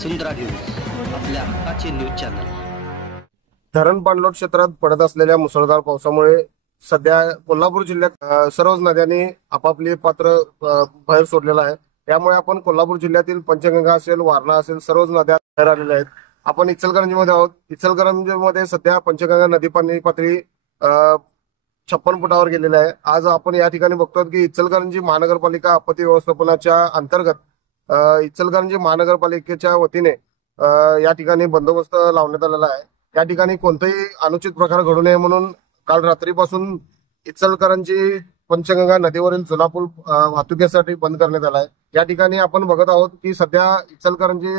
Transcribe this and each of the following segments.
वसुंधरा news, आपल्या हक्काचे news channel. धरण पाणलोट क्षेत्रात पडत असलेल्या मुसळधार पावसामुळे सध्या कोल्हापूर जिल्ह्यात सर्वच नद्यांनी आपापली पात्र बाहेर सोडलेलं आहे। त्यामुळे आपण कोल्हापूर जिल्ह्यातील पंचगंगा असेल, वारणा असेल, सर्वच नद्या बाहेर आलेल्या आहेत। आपण इचलकरंजीमध्ये आहोत। इचलकरंजीमध्ये सध्या पंचगंगा नदी पातळी 56 फुटावर गेलेली आहे। आज आपण या ठिकाणी बघतो की इचलकरंजी महानगरपालिका आपत्ती व्यवस्थापनाच्या अंतर्गत इचलकरंजी महानगरपालिकेच्या वतीने या ठिकाणी बंदोबस्त लावण्यात आलेला आहे। या ठिकाणी कोणताही अनुचित प्रकार घडू नये म्हणून काल रात्रीपासून इचलकरंजी पंचगंगा नदीवरील जुना पूल वाहतुकीसाठी बंद करण्यात आला आहे। या ठिकाणी आपण बघत आहोत की सध्या इचलकरंजी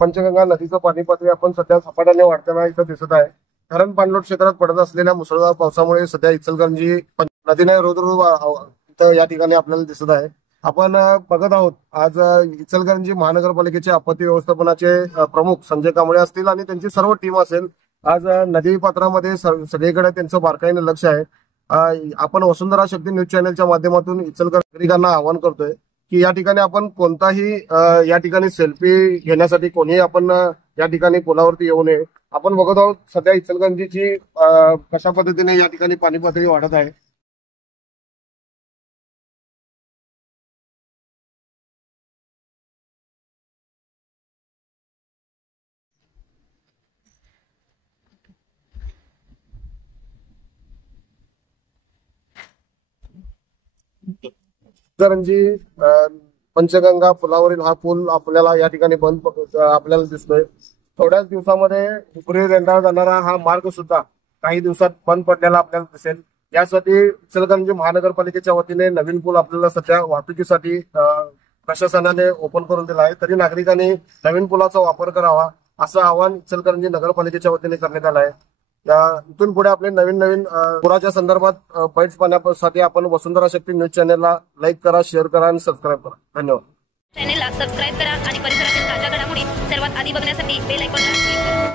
पंचगंगा नदीचं पाणी पातळी आपण सध्या झपाट्याने वाढताना इथं दिसत आहे। धरण पाणलोट क्षेत्रात पडत असलेल्या मुसळधार पावसामुळे सध्या इचलकरंजी नदीने इथं या ठिकाणी आपल्याला दिसत आहे। आपण बघत आहोत आज इचलकरंजी महानगरपालिकेचे आपत्ती व्यवस्थापनाचे प्रमुख संजय कांबळे असतील आणि त्यांची सर्व टीम असेल। आज नदी पात्रामध्ये सगळीकडे त्यांचं बारकाईने लक्ष आहे। आपण वसुंधरा शक्ती न्यूज चॅनलच्या माध्यमातून इचलकरंजीकरांना आवाहन करतोय की या ठिकाणी आपण कोणताही या ठिकाणी सेल्फी घेण्यासाठी कोणीही आपण या ठिकाणी पुलावरती येऊ नये। आपण बघत आहोत सध्या इचलकरंजीची कशा पद्धतीने या ठिकाणी पाणी पातळी वाढत आहे। इचलकरंजी पंचगंगा पुलावरील हा पूल आपल्याला या ठिकाणी बंद आपल्याला दिसतोय। थोड्याच दिवसामध्ये उपरी रेंदाळ जाणारा हा मार्ग सुद्धा काही दिवसात बंद पडलेला आपल्याला दिसेल। यासाठी इचलकरंजी महानगरपालिकेच्या वतीने नवीन पूल आपल्याला सध्या वाहतुकीसाठी प्रशासनाने ओपन करून दिला आहे। तरी नागरिकांनी नवीन पुलाचा वापर करावा असं आवाहन इचलकरंजी नगरपालिकेच्या वतीने करण्यात आलं आहे। इथून पुढे आपले नवीन पुराच्या संदर्भात बाईट्स पाहण्यासाठी आपण वसुंधरा शक्ती न्यूज चॅनलला लाईक करा, शेअर करा आणि सबस्क्राईब करा। धन्यवाद। चॅनलला सबस्क्राईब करा आणि परिसरातील ताज्या घडामोडी सर्वात आधी बघण्यासाठी बेल आयकॉनला क्लिक करा।